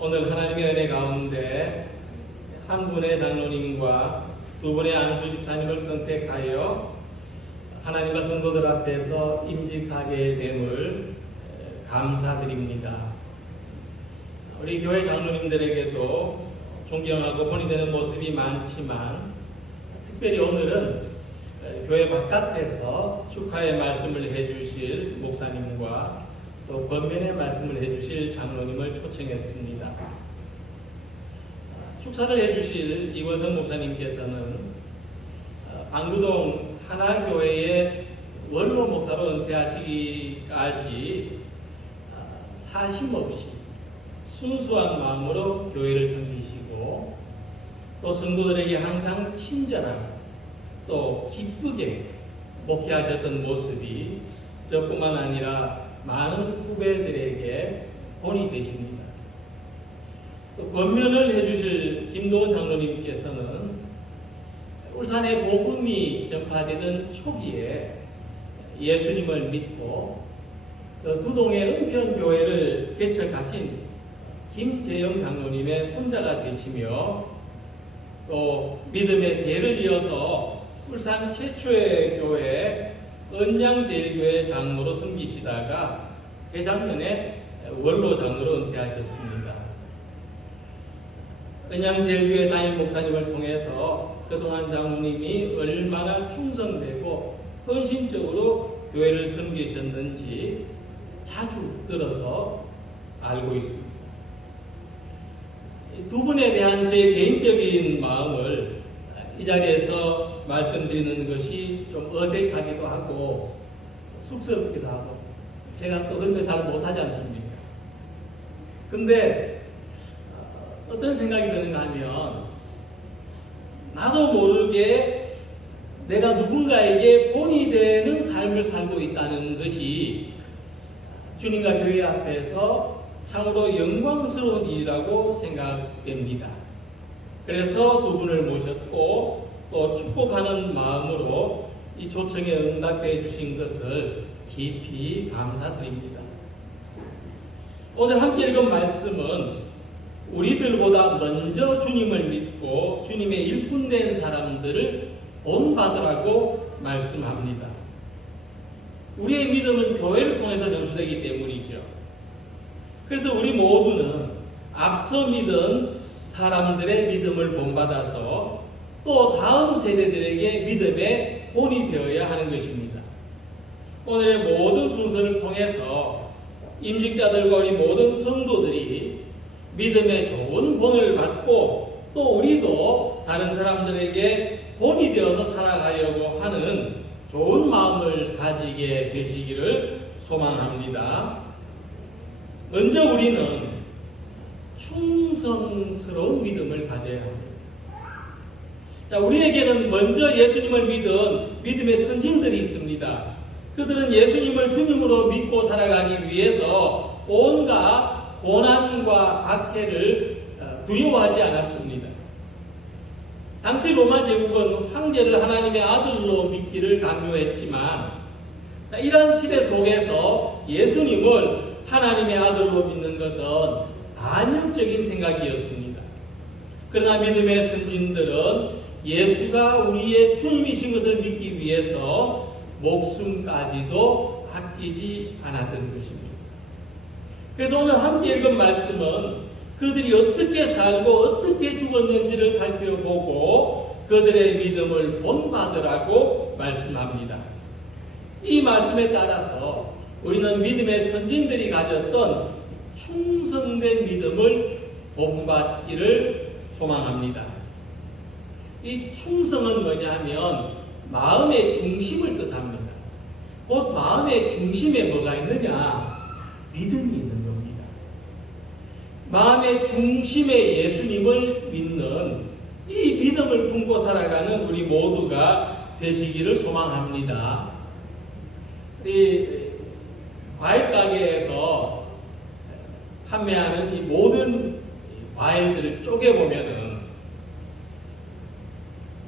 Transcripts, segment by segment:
오늘 하나님의 은혜 가운데 한 분의 장로님과 두 분의 안수 집사님을 선택하여 하나님과 성도들 앞에서 임직하게 됨을 감사드립니다. 우리 교회 장로님들에게도 존경하고 본이 되는 모습이 많지만 특별히 오늘은 교회 바깥에서 축하의 말씀을 해주실 목사님과 또 권면의 말씀을 해주실 장로님을 초청했습니다. 축사를 해주실 이원성 목사님께서는 방구동 하나교회의 원로 목사로 은퇴하시기까지 사심 없이 순수한 마음으로 교회를 섬기시고 또 성도들에게 항상 친절하고 또 기쁘게 목회하셨던 모습이 저뿐만 아니라 많은 후배들에게 본이 되십니다. 또 권면을 해주실 김동원 장로님께서는 울산의 복음이 전파되던 초기에 예수님을 믿고 두 동의 은편교회를 개척하신 김재영 장로님의 손자가 되시며 또 믿음의 대를 이어서 울산 최초의 교회 은양제일교회 장로로 섬기시다가 재작년에 원로 장로로 은퇴하셨습니다. 은양제일교회 담임 목사님을 통해서 그동안 장로님이 얼마나 충성되고 헌신적으로 교회를 섬기셨는지 자주 들어서 알고 있습니다. 두 분에 대한 제 개인적인 마음을 이 자리에서 말씀드리는 것이 좀 어색하기도 하고 쑥스럽기도 하고 제가 또 그런 거 잘 못하지 않습니까? 근데 어떤 생각이 드는가 하면 나도 모르게 내가 누군가에게 본이 되는 삶을 살고 있다는 것이 주님과 교회 앞에서 참으로 영광스러운 일이라고 생각됩니다. 그래서 두 분을 모셨고 또 축복하는 마음으로 이 초청에 응답해 주신 것을 깊이 감사드립니다. 오늘 함께 읽은 말씀은 우리들보다 먼저 주님을 믿고 주님의 일꾼된 사람들을 본받으라고 말씀합니다. 우리의 믿음은 교회를 통해서 전수되기 때문이죠. 그래서 우리 모두는 앞서 믿은 사람들의 믿음을 본받아서 또 다음 세대들에게 믿음의 본이 되어야 하는 것입니다. 오늘의 모든 순서를 통해서 임직자들과 우리 모든 성도들이 믿음의 좋은 본을 받고 또 우리도 다른 사람들에게 본이 되어서 살아가려고 하는 좋은 마음을 가지게 되시기를 소망합니다. 먼저 우리는 충성스러운 믿음을 가져야 합니다. 자, 우리에게는 먼저 예수님을 믿은 믿음의 선진들이 있습니다. 그들은 예수님을 주님으로 믿고 살아가기 위해서 온갖 고난과 박해를 두려워하지 않았습니다. 당시 로마 제국은 황제를 하나님의 아들로 믿기를 강요했지만 이런 시대 속에서 예수님을 하나님의 아들로 믿는 것은 반역적인 생각이었습니다. 그러나 믿음의 선진들은 예수가 우리의 주님이신 것을 믿기 위해서 목숨까지도 아끼지 않았던 것입니다. 그래서 오늘 함께 읽은 말씀은 그들이 어떻게 살고 어떻게 죽었는지를 살펴보고 그들의 믿음을 본받으라고 말씀합니다. 이 말씀에 따라서 우리는 믿음의 선진들이 가졌던 충성된 믿음을 본받기를 소망합니다. 이 충성은 뭐냐 하면 마음의 중심을 뜻합니다. 곧 마음의 중심에 뭐가 있느냐? 믿음이 있는 겁니다. 마음의 중심에 예수님을 믿는 이 믿음을 품고 살아가는 우리 모두가 되시기를 소망합니다. 이 과일 가게에서 판매하는 이 모든 과일들을 쪼개보면은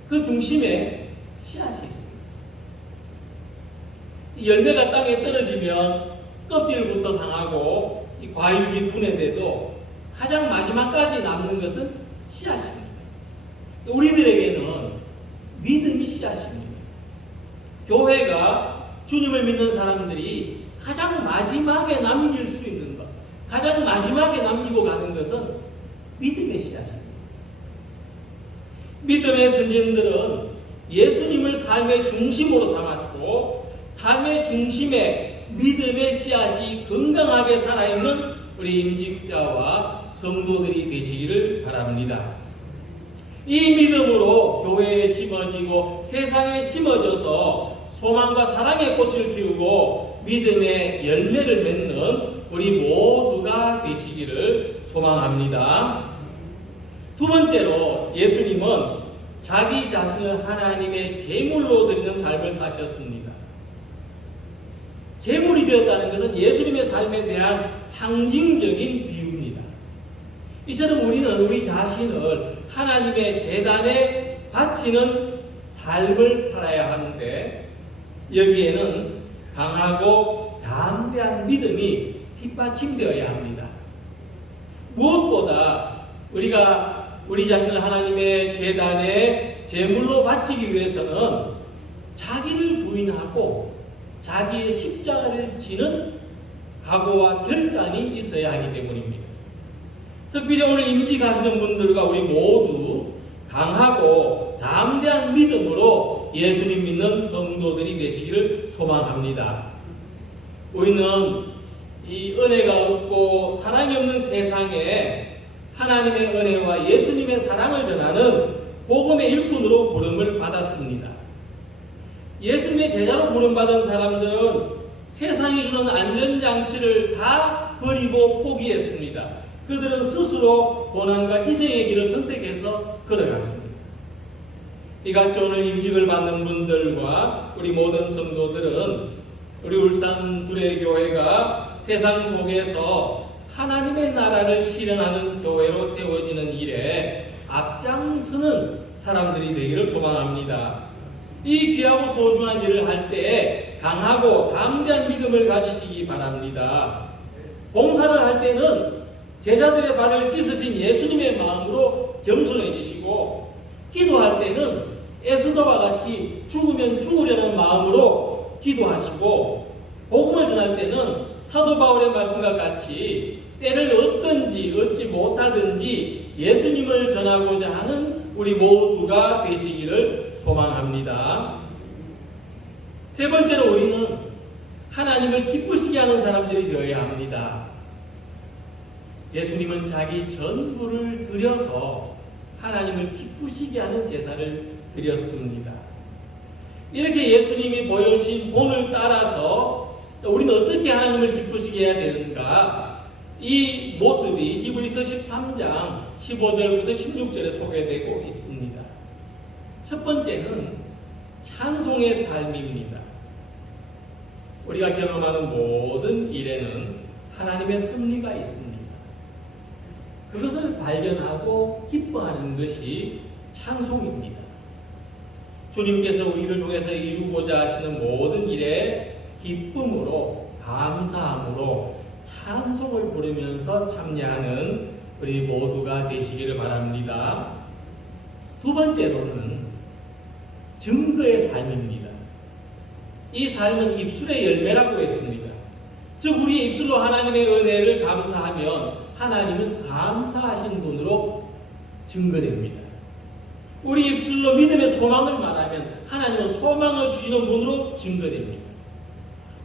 그 중심에 씨앗이 있습니다. 이 열매가 땅에 떨어지면 껍질부터 상하고 이 과육이 분해돼도 가장 마지막까지 남는 것은 씨앗입니다. 우리들에게는 믿음이 씨앗입니다. 교회가 주님을 믿는 사람들이 가장 마지막에 남길 수 있는 것, 가장 마지막에 남기고 가는 것은 믿음의 씨앗입니다. 믿음의 선진들은 예수님을 삶의 중심으로 삼았고, 삶의 중심에 믿음의 씨앗이 건강하게 살아있는 우리 임직자와 성도들이 되시기를 바랍니다. 이 믿음으로 교회에 심어지고 세상에 심어져서 소망과 사랑의 꽃을 피우고 믿음의 열매를 맺는 우리 모두가 되시기를 소망합니다. 두 번째로 예수님은 자기 자신을 하나님의 제물로 드리는 삶을 사셨습니다. 제물이 되었다는 것은 예수님의 삶에 대한 상징적인 비유입니다. 이처럼 우리는 우리 자신을 하나님의 제단에 바치는 삶을 살아야 하는데, 여기에는 강하고 담대한 믿음이 뒷받침되어야 합니다. 무엇보다 우리가 우리 자신을 하나님의 제단에 제물로 바치기 위해서는 자기를 부인하고 자기의 십자가를 지는 각오와 결단이 있어야 하기 때문입니다. 특별히 오늘 임직하시는 분들과 우리 모두 강하고 담대한 믿음으로 예수님 믿는 성도들이 되시기를 소망합니다. 우리는 이 은혜가 없고 사랑이 없는 세상에 하나님의 은혜와 예수님의 사랑을 전하는 복음의 일꾼으로 부름을 받았습니다. 예수님의 제자로 부름받은 사람들은 세상이 주는 안전장치를 다 버리고 포기했습니다. 그들은 스스로 고난과 희생의 길을 선택해서 걸어갔습니다. 이같이 오늘 임직을 받는 분들과 우리 모든 성도들은 우리 울산 두레교회가 세상 속에서 하나님의 나라를 실현하는 교회로 세워지는 일에 앞장서는 사람들이 되기를 소망합니다. 이 귀하고 소중한 일을 할 때 강하고 담대한 믿음을 가지시기 바랍니다. 봉사를 할 때는 제자들의 발을 씻으신 예수님의 마음으로 겸손해지시고, 기도할 때는 에스더와 같이 죽으면 죽으려는 마음으로 기도하시고, 복음을 전할 때는 사도 바울의 말씀과 같이 때를 얻든지 얻지 못하든지 예수님을 전하고자 하는 우리 모두가 되시기를 소망합니다. 세 번째로 우리는 하나님을 기쁘시게 하는 사람들이 되어야 합니다. 예수님은 자기 전부를 드려서 하나님을 기쁘시게 하는 제사를 드렸습니다. 이렇게 예수님이 보여주신 본을 따라서 우리는 어떻게 하나님을 기쁘시게 해야 되는가? 이 모습이 히브리서 13장 15절부터 16절에 소개되고 있습니다. 첫 번째는 찬송의 삶입니다. 우리가 경험하는 모든 일에는 하나님의 섭리가 있습니다. 그것을 발견하고 기뻐하는 것이 찬송입니다. 주님께서 우리를 통해서 이루고자 하시는 모든 일에 기쁨으로, 감사함으로 찬송을 부르면서 참여하는 우리 모두가 되시기를 바랍니다. 두 번째로는 증거의 삶입니다. 이 삶은 입술의 열매라고 했습니다. 즉 우리의 입술로 하나님의 은혜를 감사하면 하나님은 감사하신 분으로 증거됩니다. 우리 입술로 믿음의 소망을 말하면 하나님은 소망을 주시는 분으로 증거됩니다.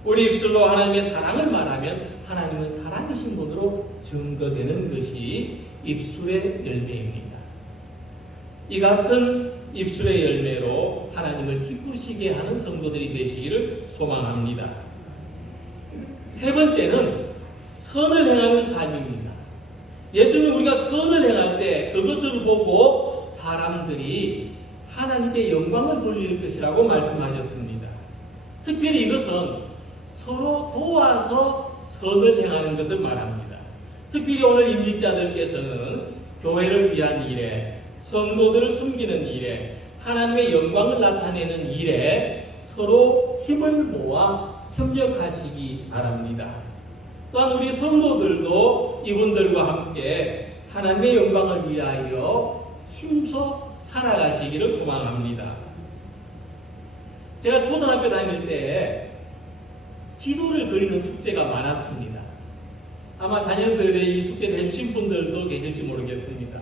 우리 입술로 하나님의 사랑을 말하면 하나님은 사랑이신 분으로 증거되는 것이 입술의 열매입니다. 이 같은 입술의 열매로 하나님을 기쁘시게 하는 성도들이 되시기를 소망합니다. 세 번째는 선을 행하는 삶입니다. 예수님 우리가 선을 행할 때 그것을 보고 사람들이 하나님께 영광을 돌릴 것이라고 말씀하셨습니다. 특별히 이것은 서로 도와서 선을 행하는 것을 말합니다. 특별히 오늘 임직자들께서는 교회를 위한 일에, 성도들을 섬기는 일에, 하나님의 영광을 나타내는 일에 서로 힘을 모아 협력하시기 바랍니다. 또한 우리 성도들도 이분들과 함께 하나님의 영광을 위하여 힘써 살아가시기를 소망합니다. 제가 초등학교 다닐 때 지도를 그리는 숙제가 많았습니다. 아마 자녀들의 이 숙제를 해주신 분들도 계실지 모르겠습니다.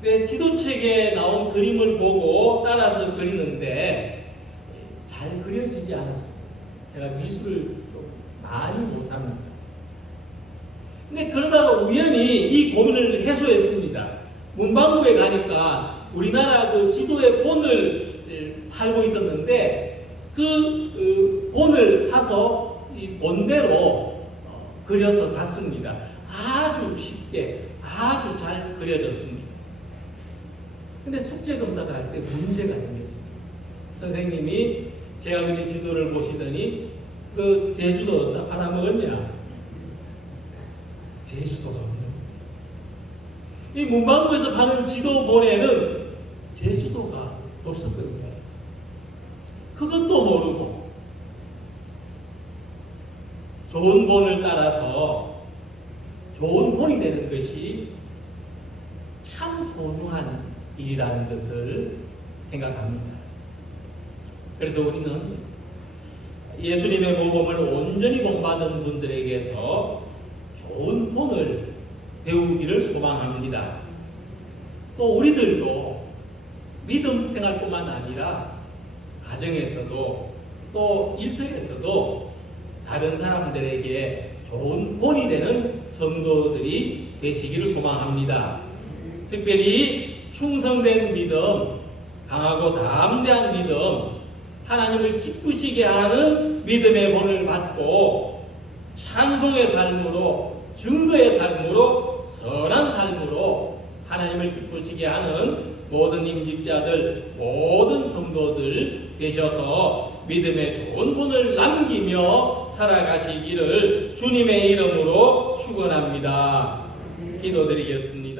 근데 지도책에 나온 그림을 보고 따라서 그리는데 잘 그려지지 않았습니다. 제가 미술을 좀 많이 못합니다. 근데 그러다가 우연히 이 고민을 해소했습니다. 문방구에 가니까 우리나라 그 지도의 본을 팔고 있었는데 그 본을 사서 이 본대로 그려서 갔습니다. 아주 쉽게 아주 잘 그려졌습니다. 근데 숙제 검사를 할 때 문제가 생겼습니다. 선생님이 제가 그린 지도를 보시더니 그 제주도 팔아먹었냐? 제주도가 없는 이 문방구에서 파는 지도본에는 제주도가 없었거든요. 그것도 모르고 좋은 본을 따라서 좋은 본이 되는 것이 참 소중한 일이라는 것을 생각합니다. 그래서 우리는 예수님의 모범을 온전히 본받은 분들에게서 좋은 본을 배우기를 소망합니다. 또 우리들도 믿음 생활뿐만 아니라 가정에서도 또 일터에서도 다른 사람들에게 좋은 본이 되는 성도들이 되시기를 소망합니다. 특별히 충성된 믿음, 강하고 담대한 믿음, 하나님을 기쁘시게 하는 믿음의 본을 받고 찬송의 삶으로, 증거의 삶으로, 선한 삶으로 하나님을 기쁘시게 하는 모든 임직자들, 모든 성도들 되셔서 믿음의 좋은 본을 남기며 살아가시기를 주님의 이름으로 축원합니다. 기도드리겠습니다.